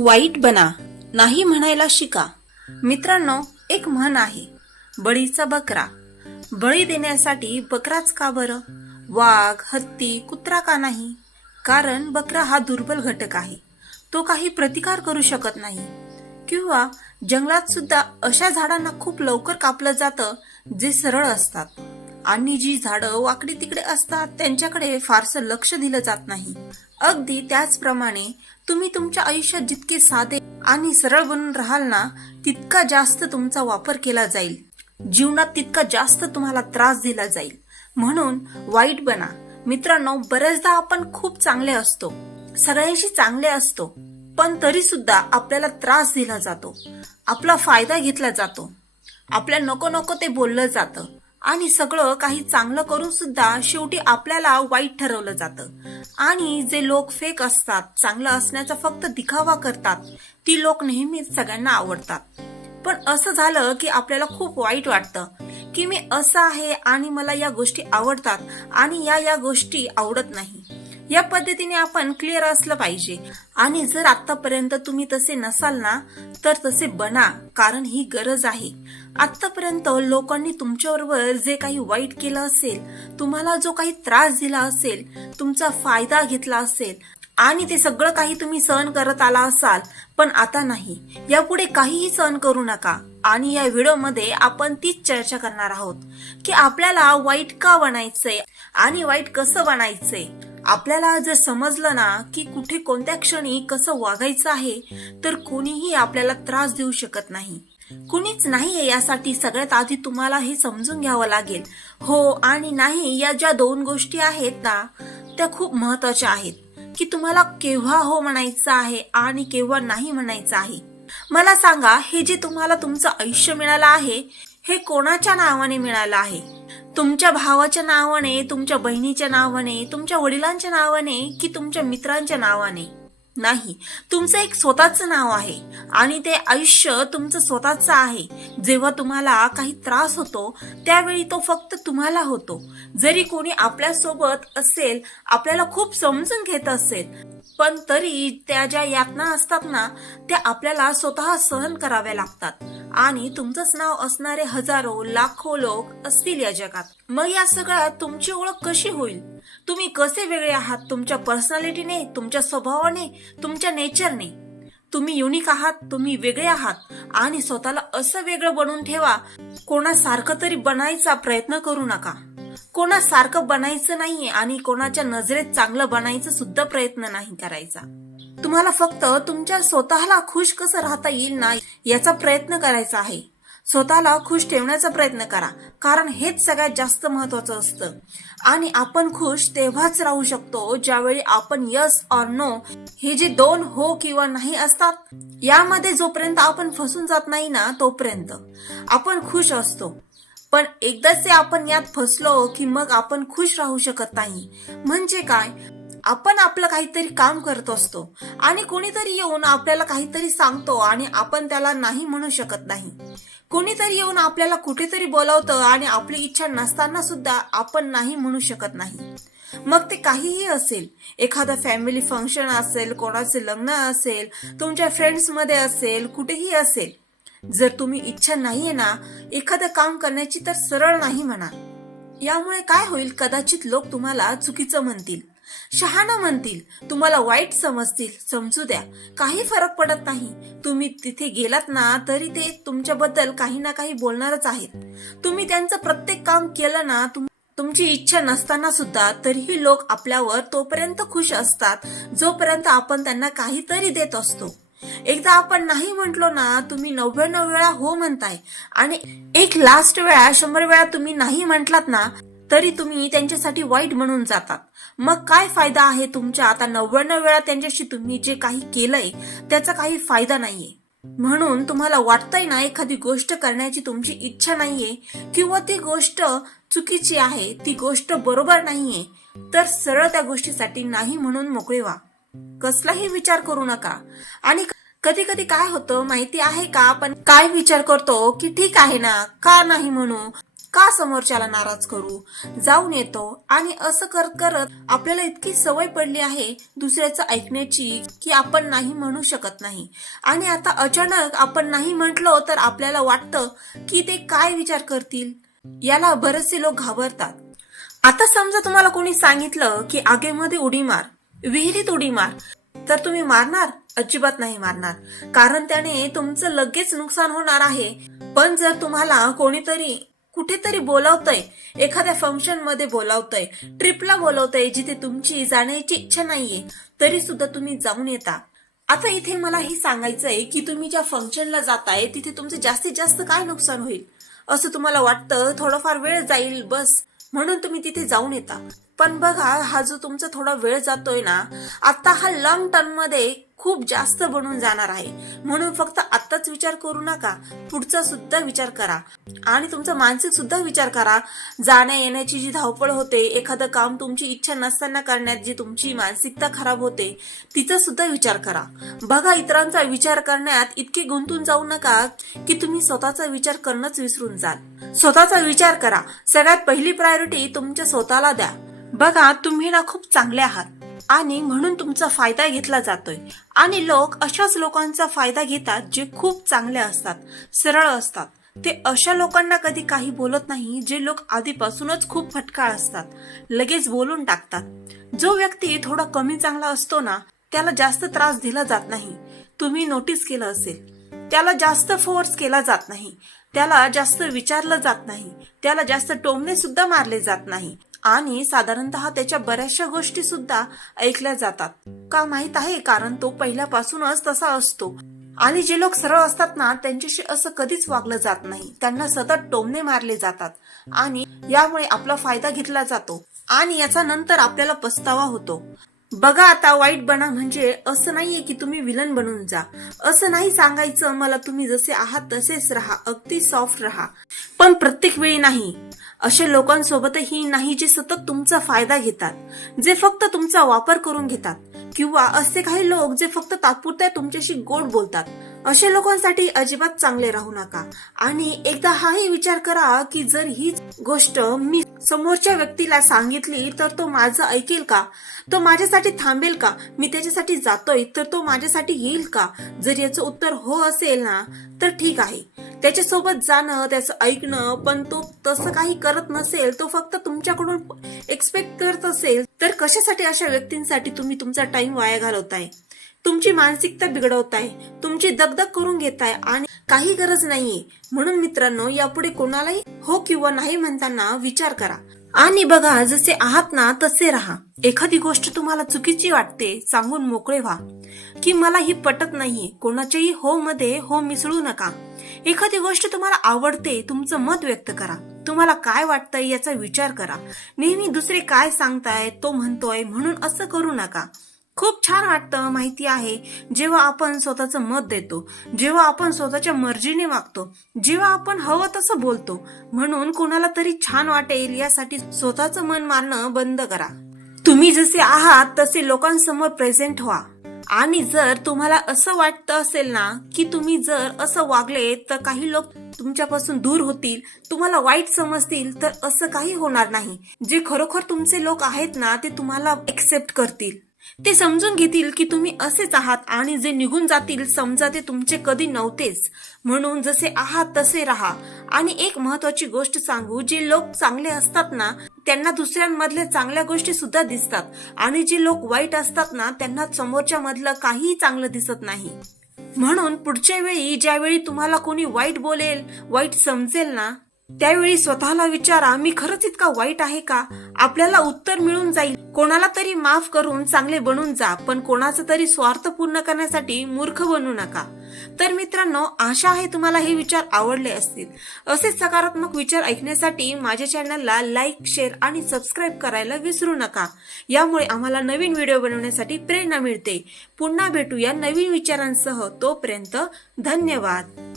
वाईट बना नाही म्हणायला शिका. मित्रांनो एक म्हण आहे बळीचा बकरा. बळी देण्यासाठी बकराच का बरं? वाघ हत्ती कुत्रा का नाही? कारण बकरा हा दुर्बल घटक आहे. तो काही प्रतिकार करू शकत नाही. किंवा जंगलात सुद्धा अशा झाडांना खूप लवकर कापलं जातं जे सरळ असतात. आणि जी झाडं वाकडी तिकडे असतात त्यांच्याकडे फारसं लक्ष दिलं जात नाही. अगदी त्याचप्रमाणे तुम्ही तुमच्या आयुष्यात जितके साधे आणि सरळ बनून राहाल ना तितका जास्त तुमचा वापर केला जाईल. जीवनात तितका जास्त तुम्हाला त्रास दिला जाईल. म्हणून वाईट बना. मित्रांनो बऱ्याचदा आपण खूप चांगले असतो. सगळ्यांशी चांगले असतो. पण तरी सुद्धा आपल्याला त्रास दिला जातो. आपला फायदा घेतला जातो. आपल्या नको नको ते बोललं जातं. आणि सगळं काही चांगलं करून सुद्धा शेवटी आपल्याला वाईट ठरवलं जातं. आणि जे लोक फेक असतात चांगलं असण्याचा फक्त दिखावा करतात ती लोक नेहमीच सगळ्यांना आवडतात. पण असं झालं की आपल्याला खूप वाईट वाटतं की मी असं आहे आणि मला या गोष्टी आवडतात आणि या या गोष्टी आवडत नाही. या पद्धतीने आपण क्लिअर असलं पाहिजे. आणि जर आतापर्यंत तुम्ही तसे नसाल ना तर तसे बना कारण ही गरज आहे. आतापर्यंत लोकांनी तुमच्याबरोबर जे काही वाईट केलं असेल तुम्हाला जो काही त्रास दिला असेल तुमचा फायदा घेतला असेल आणि ते सगळं काही तुम्ही सहन करत आला असाल पण आता नाही. यापुढे काहीही सहन करू नका. आणि या व्हिडिओमध्ये आपण तीच चर्चा करणार आहोत की आपल्याला वाईट का बनायचंय आणि वाईट कसं बनायचंय? आपल्याला जर समजलं ना की कुठे कोणत्या क्षणी कसं वागायचं आहे तर कोणीही आपल्याला त्रास देऊ शकत नाही. कुणीच नाहीये यासाठी सगळ्यात आधी तुम्हाला हे समजून घ्यावं लागेल. हो आणि नाही या ज्या दोन गोष्टी आहेत ना त्या खूप महत्त्वाच्या आहेत. की तुम्हाला केव्हा हो म्हणायचं आहे आणि केव्हा नाही म्हणायचं आहे. मला सांगा हे जे तुम्हाला तुमचं आयुष्य मिळालं आहे हे कोणाच्या नावाने मिळालं आहे? तुमच्या भावाच्या नावाने तुमच्या बहिणीच्या नावाने तुमच्या वडिलांच्या नावाने की तुमच्या मित्रांच्या नावाने? नाही. तुमचं एक स्वतःचं नाव आहे आणि ते आयुष्य तुमचं स्वतःचं आहे. जेव्हा तुम्हाला काही त्रास होतो त्यावेळी तो फक्त तुम्हाला होतो. जरी कोणी आपल्यासोबत असेल आपल्याला खूप समजून घेत असेल पण तरी त्या ज्या यातना असतात ना त्या आपल्याला स्वतः सहन कराव्या लागतात. आणि तुमचंच नाव असणारे हजारो लाखो लोक असतील या जगात. मग या सगळ्यात तुमची ओळख कशी होईल? तुम्ही कसे वेगळे आहात तुमच्या पर्सनॅलिटीने तुमच्या स्वभावाने तुमच्या नेचरने तुम्ही युनिक आहात तुम्ही वेगळे आहात. आणि स्वतःला असं वेगळं बनवून ठेवा कोणासारखं तरी बनायचा प्रयत्न करू नका. कोणासारखं बनायचं नाहीये आणि कोणाच्या नजरेत चांगलं बनायचं सुद्धा प्रयत्न नाही करायचा. तुम्हाला फक्त तुमच्या स्वतःला खुश कसं राहता येईल ना याचा प्रयत्न करायचा आहे. स्वतःला खुश ठेवण्याचा प्रयत्न करा कारण हेच सगळ्यात जास्त महत्वाचं असतं. आणि आपण खुश तेव्हाच राहू शकतो ज्यावेळी आपण यस ऑर नो हे जे दोन हो किंवा नाही असतात यामध्ये जोपर्यंत आपण फसून जात नाही ना तोपर्यंत. आपण खुश असतो. पण एकदाच ते आपण यात फसलो की मग आपण खुश राहू शकत नाही. म्हणजे काय? आपण आपलं काहीतरी काम करत असतो आणि कोणीतरी येऊन आपल्याला काहीतरी सांगतो आणि आपण त्याला नाही म्हणू शकत नाही. कोणीतरी येऊन आपल्याला कुठेतरी बोलावतं आणि आपली इच्छा नसताना सुद्धा आपण नाही म्हणू शकत नाही. मग ते काहीही असेल एखादं फॅमिली फंक्शन असेल कोणाचे लग्न असेल तुमच्या फ्रेंड्समध्ये असेल कुठेही असेल जर तुम्ही इच्छा नाहीये ना एखादं काम करण्याची तर सरळ नाही म्हणा. यामुळे काय होईल? कदाचित लोक तुम्हाला चुकीचं म्हणतील. शहाणा म्हणतील. तुम्हाला वाईट समजतील. समजू द्या. काही फरक पडत नाही. तुम्ही तिथे गेलात ना तरी ते तुमच्याबद्दल काही ना काही बोलणारच आहेत. तुम्ही त्यांचं प्रत्येक काम केलं ना तुम तुमची इच्छा नसताना सुद्धा तरीही लोक आपल्यावर तोपर्यंत खुश असतात जोपर्यंत आपण त्यांना काहीतरी देत असतो. एकदा आपण नाही म्हटलो ना तुम्ही नव्याण्णव वेळा हो म्हणताय. आणि एक लास्ट वेळा शंभर वेळा तुम्ही नाही म्हटलात ना तरी तुम्ही त्यांच्यासाठी वाईट म्हणून जातात. मग काय फायदा आहे तुमच्या? आता नव्याण्णव वेळा त्यांच्याशी तुम्ही जे काही केलंय त्याचा काही फायदा नाहीये. म्हणून तुम्हाला वाटतंय ना एखादी गोष्ट करण्याची तुमची इच्छा नाहीये किंवा ती गोष्ट चुकीची आहे ती गोष्ट बरोबर नाहीये तर सरळ त्या गोष्टीसाठी नाही म्हणून मोकळे व्हा. कसलाही विचार करू नका. आणि कधी कधी काय होतं माहिती आहे का? आपण काय विचार करतो की ठीक आहे ना? का नाही म्हणू? का समोरच्याला नाराज करू? जाऊन येतो. आणि असं करत करत आपल्याला इतकी सवय पडली आहे दुसऱ्याचं ऐकण्याची की आपण नाही म्हणू शकत नाही. आणि आता अचानक आपण नाही म्हटलो तर आपल्याला वाटतं की ते काय विचार करतील? याला बरेचसे लोक घाबरतात. आता समजा तुम्हाला कोणी सांगितलं की आगेमध्ये उडी मार. विहिरीत उडी मार. तर तुम्ही मारणार? अजिबात नाही मारणार. कारण त्याने तुमचं लगेच नुकसान होणार आहे. पण जर तुम्हाला कोणीतरी कुठेतरी बोलावतंय एखाद्या फंक्शनमध्ये बोलावतंय ट्रिपला बोलावतंय जिथे तुमची जाण्याची इच्छा नाहीये तरी सुद्धा तुम्ही जाऊन येता. आता इथे मला हे सांगायचंय की तुम्ही ज्या फंक्शनला जाताय तिथे तुमचं जास्तीत जास्त काय नुकसान होईल? असं तुम्हाला वाटतं थोडाफार वेळ जाईल बस. म्हणून तुम्ही तिथे जाऊन येता. पण बघा हा जो तुमचा थोडा वेळ जातोय ना आता हा लॉंग टर्ममध्ये खूप जास्त बनून जाणार आहे. म्हणून फक्त आत्ताच विचार करू नका पुढचा सुद्धा विचार करा. आणि तुमचा मानसिक सुद्धा विचार करा. जाण्या येण्याची जी धावपळ होते एखादं काम तुमची इच्छा नसताना करण्यात जी तुमची मानसिकता खराब होते तिचा सुद्धा विचार करा. बघा इतरांचा विचार करण्यात इतके गुंतून जाऊ नका की तुम्ही स्वतःचा विचार करणंच विसरून जाल. स्वतःचा विचार करा. सगळ्यात पहिली प्रायोरिटी तुमच्या स्वतःला द्या. बघा तुम्ही ना खूप चांगले आहात. आणि म्हणून तुमचा फायदा घेतला जातोय. आणि लोक अशाच लोकांचा फायदा घेतात जे खूप चांगले असतात सरळ असतात. ते अशा लोकांना कधी काही बोलत नाही जे लोक आधीपासूनच खूप फटकाळ असतात. लगेच बोलून टाकतात. जो व्यक्ती थोडा कमी चांगला असतो ना त्याला जास्त त्रास दिला जात नाही. तुम्ही नोटीस केलं असेल. त्याला जास्त फोर्स केला जात नाही. त्याला जास्त विचारलं जात नाही. त्याला जास्त टोमणे सुद्धा मारले जात नाही. आणि साधारणतः त्याच्या बऱ्याचशा गोष्टी सुद्धा ऐकल्या जातात. का माहीत आहे? कारण तो पहिल्यापासूनच तसा असतो. आणि जे लोक सरळ असतात ना त्यांच्याशी असं कधीच वागलं जात नाही. त्यांना सतत टोमणे मारले जातात. आणि यामुळे आपला फायदा घेतला जातो. आणि याचा नंतर आपल्याला पस्तावा होतो. बघा आता वाईट बना म्हणजे असं नाहीये की तुम्ही विलन बनून जा. असं नाही सांगायचं मला तुम्ही जसे आहात तसेच राहा अगदी सॉफ्ट राहा. पण प्रत्येक वेळी नाही. अशा लोकांसोबतही नाही जे सतत तुमचा फायदा घेतात जे फक्त तुमचा वापर करून घेतात. किंवा असे काही लोक जे फक्त तात्पुरत्या तुमच्याशी गोड बोलतात. अशा लोकांसाठी अजिबात चांगले राहू नका. आणि एकदा हाही विचार करा की जर ही गोष्ट मी समोरच्या व्यक्तीला सांगितली तर तो माझं ऐकेल का? तो माझ्यासाठी थांबेल का? मी त्याच्यासाठी जातोय तर तो माझ्यासाठी येईल का? जर याचं उत्तर हो असेल ना तर ठीक आहे. त्याच्यासोबत जाणं त्याचं ऐकणं पण तो तसं काही करत नसेल तो फक्त तुमच्याकडून एक्सपेक्ट करत असेल तर कशासाठी अशा व्यक्तींसाठी तुम्ही तुमचा टाइम वाया घालवताय? तुमची मानसिकता बिघडवताय तुमची दगदग करून घेताय आणि काही गरज नाहीये. म्हणून मित्रांनो यापुढे कोणालाही हो किंवा नाही म्हणताना विचार करा. आणि बघा जसे आहात ना तसे राहा. एखादी गोष्ट तुम्हाला चुकीची वाटते सांगून मोकळे व्हा. की मला ही पटत नाहीये. कोणाच्याही हो मध्ये हो मिसळू नका. एखादी गोष्ट तुम्हाला आवडते तुमचं मत व्यक्त करा. तुम्हाला काय वाटतंय याचा विचार करा. नेहमी दुसरे काय सांगताय तो म्हणतोय म्हणून असं करू नका. खूप छान वाटतं माहिती आहे. जेव्हा आपण स्वतःचं मत देतो जेव्हा आपण स्वतःच्या मर्जीने वागतो जेव्हा आपण हवं तसं बोलतो म्हणून कोणाला तरी छान वाटेल यासाठी स्वतःचं मन मारणं बंद करा. तुम्ही जसे आहात तसे लोकांसमोर प्रेझेंट व्हा. आणि जर तुम्हाला असं वाटतं असेल ना की तुम्ही जर असं वागले तर काही लोक तुमच्यापासून दूर होतील तुम्हाला वाईट समजतील तर असं काही होणार नाही. जे खरोखर तुमचे लोक आहेत ना ते तुम्हाला एक्सेप्ट करतील. ते समजून घेतील की तुम्ही असेच आहात आणि जे निघून जातील समजा ते तुमचे कधी नव्हतेच. म्हणून जसे आहात तसे राहा. आणि एक महत्वाची गोष्ट सांगू जे लोक चांगले असतात ना त्यांना दुसऱ्यांमधल्या चांगल्या गोष्टी सुद्धा दिसतात. आणि जे लोक वाईट असतात ना त्यांना समोरच्या मधलं काहीही चांगलं दिसत नाही. म्हणून पुढच्या वेळी ज्यावेळी तुम्हाला कोणी वाईट बोलेल वाईट समजेल ना त्यावेळी स्वतःला विचारा मी खरंच इतका वाईट आहे का? आपल्याला उत्तर मिळून जाईल. कोणाला तरी माफ करून चांगले बनून जा पण कोणाचं तरी स्वार्थ पूर्ण करण्यासाठी मूर्ख बनू नका. तर मित्रांनो आशा आहे तुम्हाला हे विचार आवडले असतील. असे सकारात्मक विचार ऐकण्यासाठी माझ्या चॅनलला लाईक शेअर आणि सबस्क्राईब करायला विसरू नका. यामुळे आम्हाला नवीन व्हिडिओ बनवण्यासाठी प्रेरणा मिळते. पुन्हा भेटूया नवीन विचारांसह. तोपर्यंत धन्यवाद.